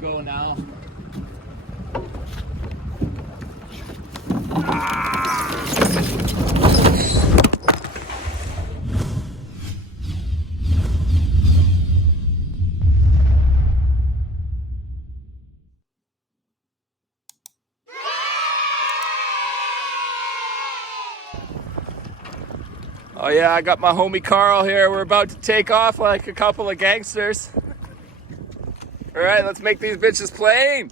go now. Oh yeah, I got my homie Carl here. We're about to take off like a couple of gangsters. All right, let's make these bitches plain.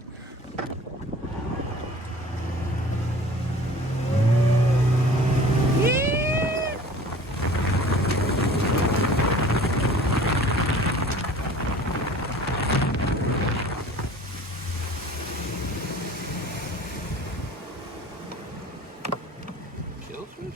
Killfish?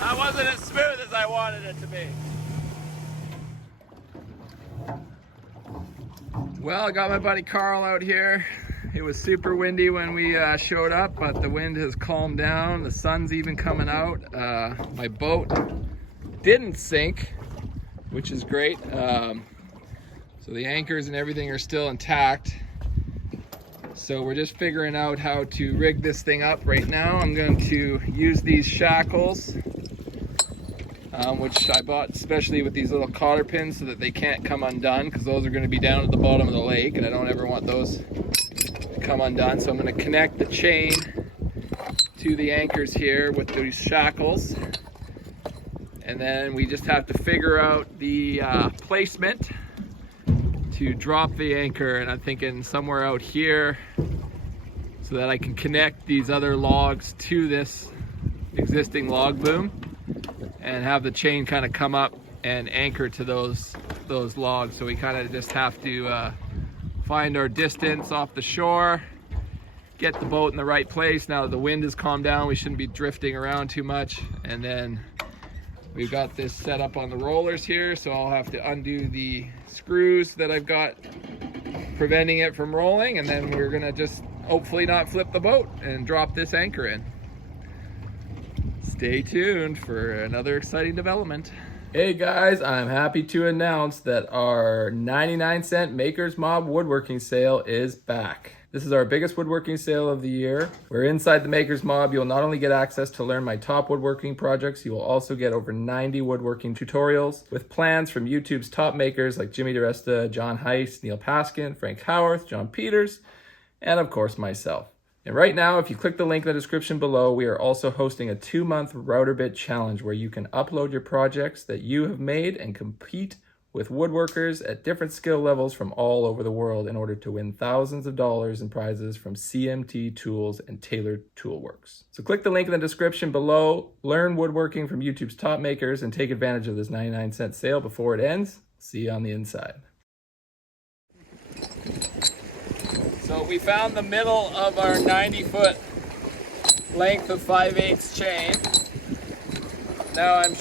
That wasn't as smooth as I wanted it to be. Well, I got my buddy Carl out here. It was super windy when we showed up, but the wind has calmed down. The sun's even coming out. My boat didn't sink, which is great. So the anchors and everything are still intact. So we're just figuring out how to rig this thing up right now. I'm going to use these shackles, which I bought especially with these little cotter pins so that they can't come undone, because those are going to be down at the bottom of the lake and I don't ever want those to come undone. So I'm going to connect the chain to the anchors here with these shackles, and then we just have to figure out the placement to drop the anchor, and I'm thinking somewhere out here so that I can connect these other logs to this existing log boom and have the chain kind of come up and anchor to those logs. So we kind of just have to find our distance off the shore, get the boat in the right place. Now that the wind has calmed down, we shouldn't be drifting around too much. And then we've got this set up on the rollers here, so I'll have to undo the screws that I've got preventing it from rolling, and then we're gonna just hopefully not flip the boat and drop this anchor in. Stay tuned for another exciting development. Hey guys, I'm happy to announce that our 99-cent Maker's Mob woodworking sale is back. This is our biggest woodworking sale of the year. We're inside the Maker's Mob. You'll not only get access to learn my top woodworking projects, you will also get over 90 woodworking tutorials with plans from YouTube's top makers like Jimmy DiResta, John Heiss, Neil Paskin, Frank Howarth, John Peters, and of course myself. And right now, if you click the link in the description below, we are also hosting a 2-month router bit challenge where you can upload your projects that you have made and compete with woodworkers at different skill levels from all over the world in order to win thousands of dollars in prizes from CMT Tools and Tailored Toolworks. So click the link in the description below, learn woodworking from YouTube's top makers, and take advantage of this 99-cent sale before it ends. See you on the inside. So we found the middle of our 90-foot length of 5/8 chain. Now I'm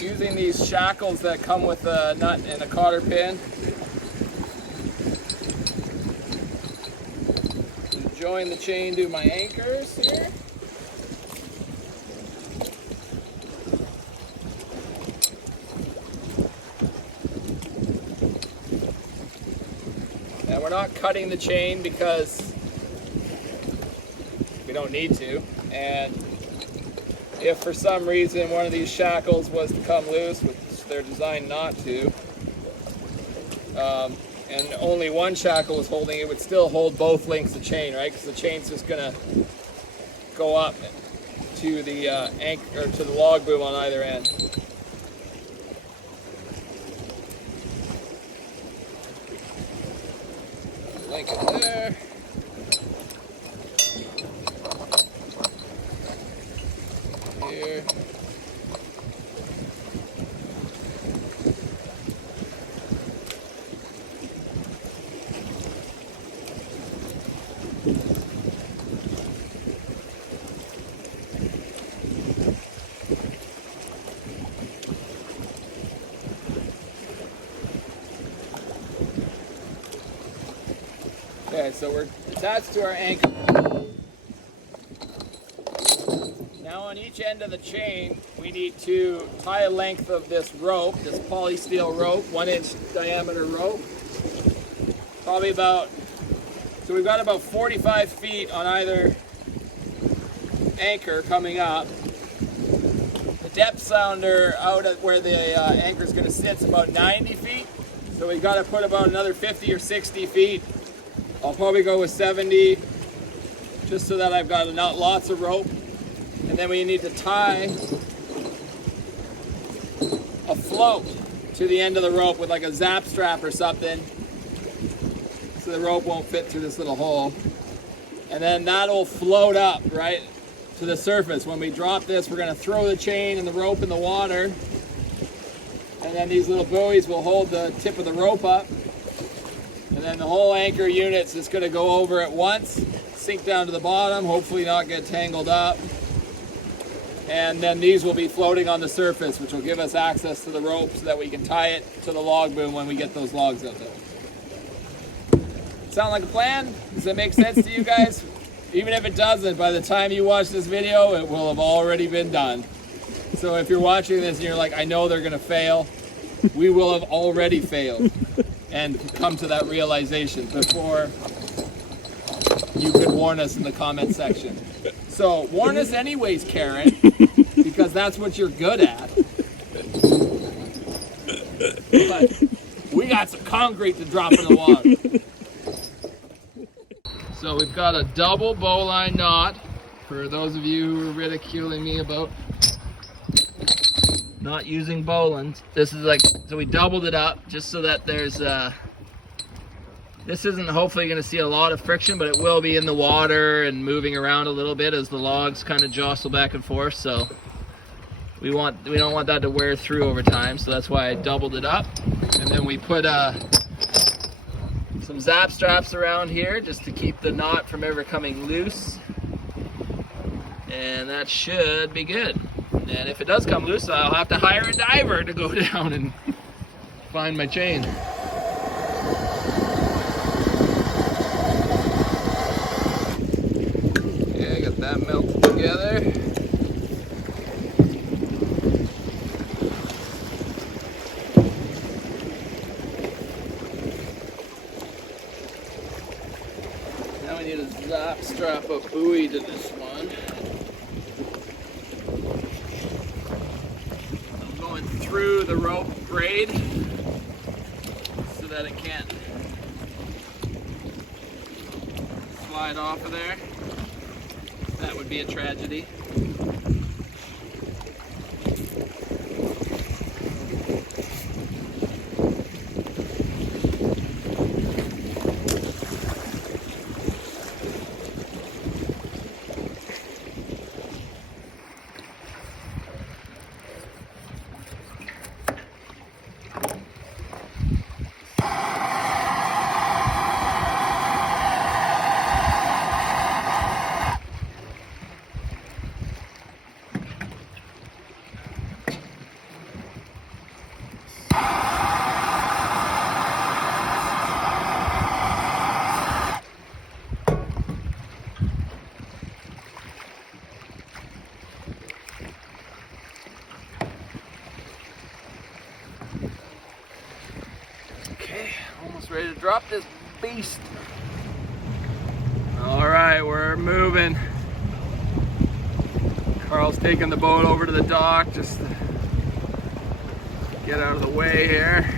using these shackles that come with a nut and a cotter pin to join the chain to my anchors here. And we're not cutting the chain because we don't need to, and if for some reason one of these shackles was to come loose, which they're designed not to, and only one shackle was holding, it would still hold both lengths of chain, right? Because the chain's just gonna go up to the anchor, or to the log boom on either end. Link it there. Here. Okay, so we're attached to our anchor. Now on each end of the chain, we need to tie a length of this rope, this polysteel rope, 1-inch diameter rope. Probably about, so we've got about 45 feet on either anchor coming up. The depth sounder out at where the anchor is going to sit is about 90 feet. So we've got to put about another 50 or 60 feet. I'll probably go with 70, just so that I've got lots of rope. And then we need to tie a float to the end of the rope with like a zap strap or something, so the rope won't fit through this little hole. And then that'll float up right to the surface. When we drop this, we're going to throw the chain and the rope in the water, and then these little buoys will hold the tip of the rope up, and then the whole anchor unit's just going to go over at once, sink down to the bottom, hopefully not get tangled up. And then these will be floating on the surface, which will give us access to the rope so that we can tie it to the log boom when we get those logs out there. Sound like a plan? Does that make sense to you guys? Even if it doesn't, by the time you watch this video, it will have already been done. So if you're watching this and you're like, I know they're gonna fail, we will have already failed and come to that realization before you could warn us in the comment section. So warn us anyways, Karen, because that's what you're good at. But we got some concrete to drop in the water. So we've got a double bowline knot. For those of you who are ridiculing me about not using bowlines, this is like, so we doubled it up just so that there's this isn't hopefully going to see a lot of friction, but it will be in the water and moving around a little bit as the logs kind of jostle back and forth. So we don't want that to wear through over time. So that's why I doubled it up. And then we put some zap straps around here just to keep the knot from ever coming loose. And that should be good. And if it does come loose, I'll have to hire a diver to go down and find my chain. That melted together. Now we need a zap strap a buoy to this one. I'm going through the rope braid so that it can't slide off of there. That would be a tragedy. Almost ready to drop this beast. All right, we're moving. Carl's taking the boat over to the dock just to get out of the way here.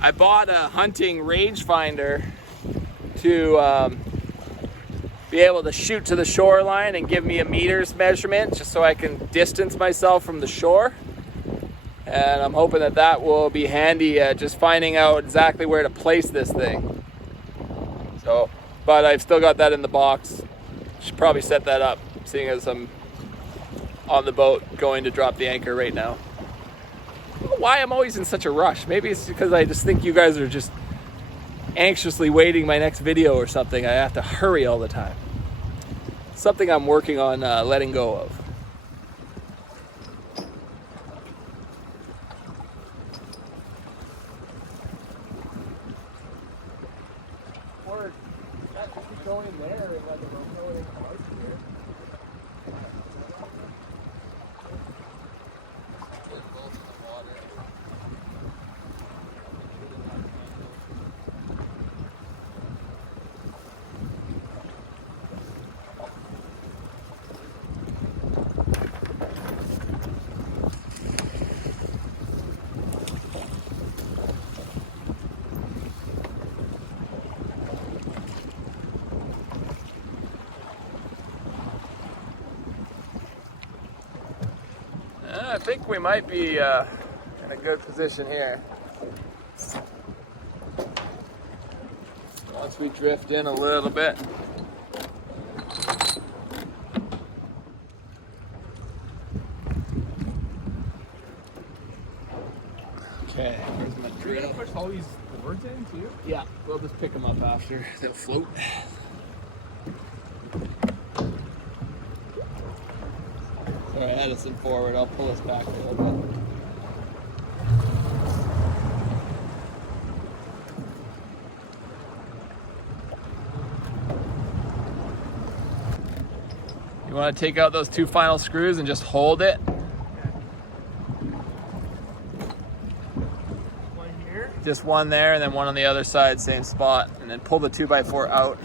I bought a hunting rangefinder to be able to shoot to the shoreline and give me a meters measurement just so I can distance myself from the shore. And I'm hoping that that will be handy at just finding out exactly where to place this thing. So, but I've still got that in the box. Should probably set that up, seeing as I'm on the boat going to drop the anchor right now. I don't know why I'm always in such a rush. Maybe it's because I just think you guys are just anxiously waiting my next video or something. I have to hurry all the time. Something I'm working on letting go of. Go in there and let the rope go in the light here. Get both in the water. I think we might be in a good position here. Once we drift in a little bit. Okay, here's my drill. Are you gonna push all these boards in too? Yeah, we'll just pick them up after. They'll float. Sorry, Edison forward. I'll pull us back a little bit. You want to take out those two final screws and just hold it? One here. Just one there and then one on the other side, same spot. And then pull the 2x4 out.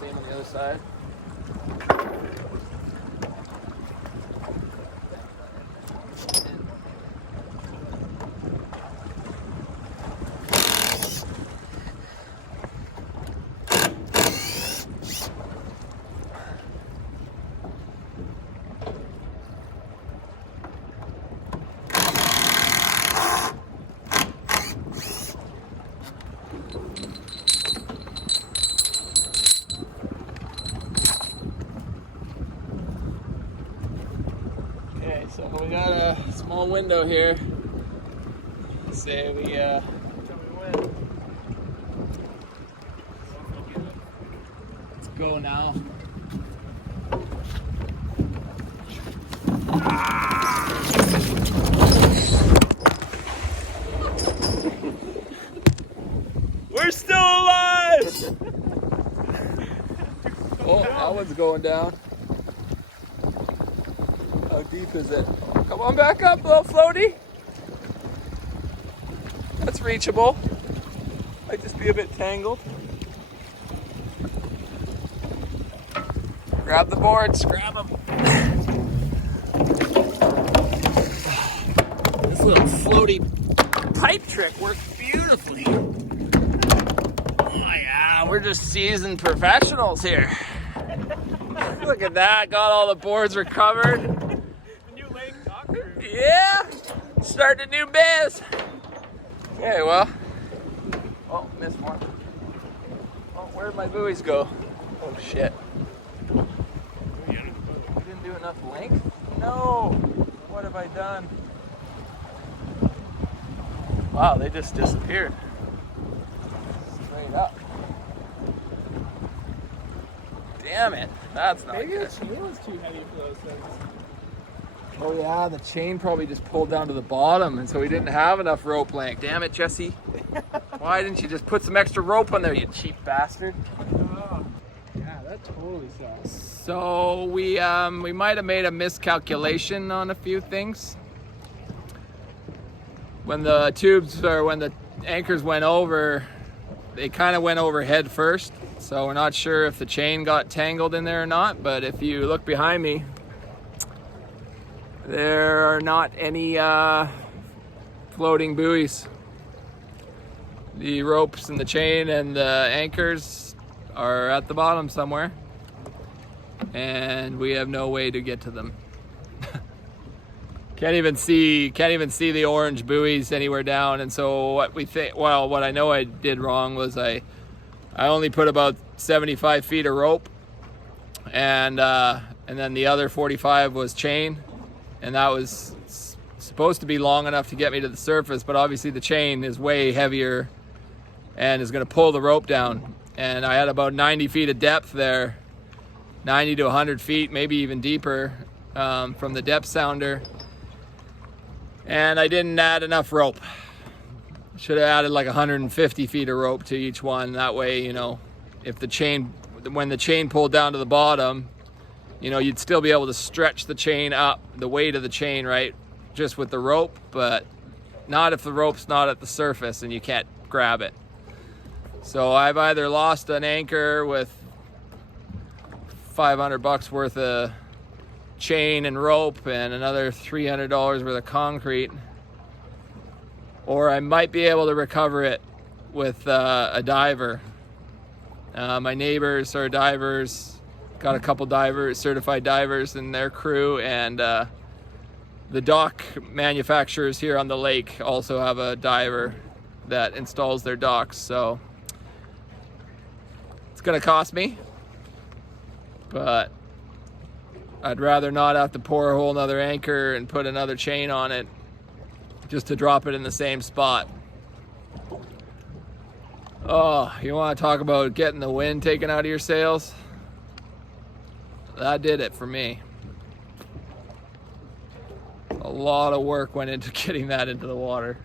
Same on the other side. So we got a small window here. Say we Tell me when. let's go now. We're still alive! Oh, that one's going down. How deep is it? Come on back up, little floaty. That's reachable. Might just be a bit tangled. Grab the boards, grab them. This little floaty pipe trick works beautifully. Oh yeah, we're just seasoned professionals here. Look at that, got all the boards recovered. Yeah, starting a new biz. Okay, well. Oh, missed one. Oh, where'd my buoys go? Oh, shit. Didn't do enough length? No. What have I done? Wow, they just disappeared. Straight up. Damn it. That's not Maybe good. the chain was too heavy for those things. Oh yeah, the chain probably just pulled down to the bottom, and so we didn't have enough rope length. Damn it, Jesse. Why didn't you just put some extra rope on there, you cheap bastard? Oh, yeah, that totally sucks. So we might have made a miscalculation on a few things. When the tubes, or when the anchors went over, they kind of went over head first. So we're not sure if the chain got tangled in there or not, but if you look behind me, there are not any floating buoys. The ropes and the chain and the anchors are at the bottom somewhere, and we have no way to get to them. Can't even see the orange buoys anywhere down. And so what we think, well, what I know I did wrong was I only put about 75 feet of rope, and then the other 45 was chain. And that was supposed to be long enough to get me to the surface, but obviously the chain is way heavier and is going to pull the rope down. And I had about 90 feet of depth there, 90 to 100 feet, maybe even deeper, from the depth sounder. And I didn't add enough rope. Should have added like 150 feet of rope to each one. That way, you know, if the chain, when the chain pulled down to the bottom, you know, you'd still be able to stretch the chain up, the weight of the chain, right? Just with the rope, but not if the rope's not at the surface and you can't grab it. So I've either lost an anchor with $500 worth of chain and rope and another $300 worth of concrete, or I might be able to recover it with a diver. My neighbors are divers, got a couple divers, certified divers in their crew, and the dock manufacturers here on the lake also have a diver that installs their docks. So it's gonna cost me, but I'd rather not have to pour a whole nother anchor and put another chain on it just to drop it in the same spot. Oh, you want to talk about getting the wind taken out of your sails? That did it for me. A lot of work went into getting that into the water.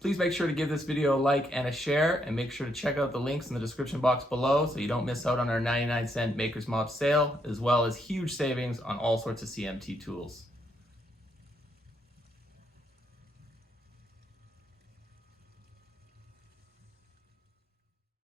Please make sure to give this video a like and a share, and make sure to check out the links in the description box below so you don't miss out on our 99-cent Maker's Mob sale, as well as huge savings on all sorts of CMT tools.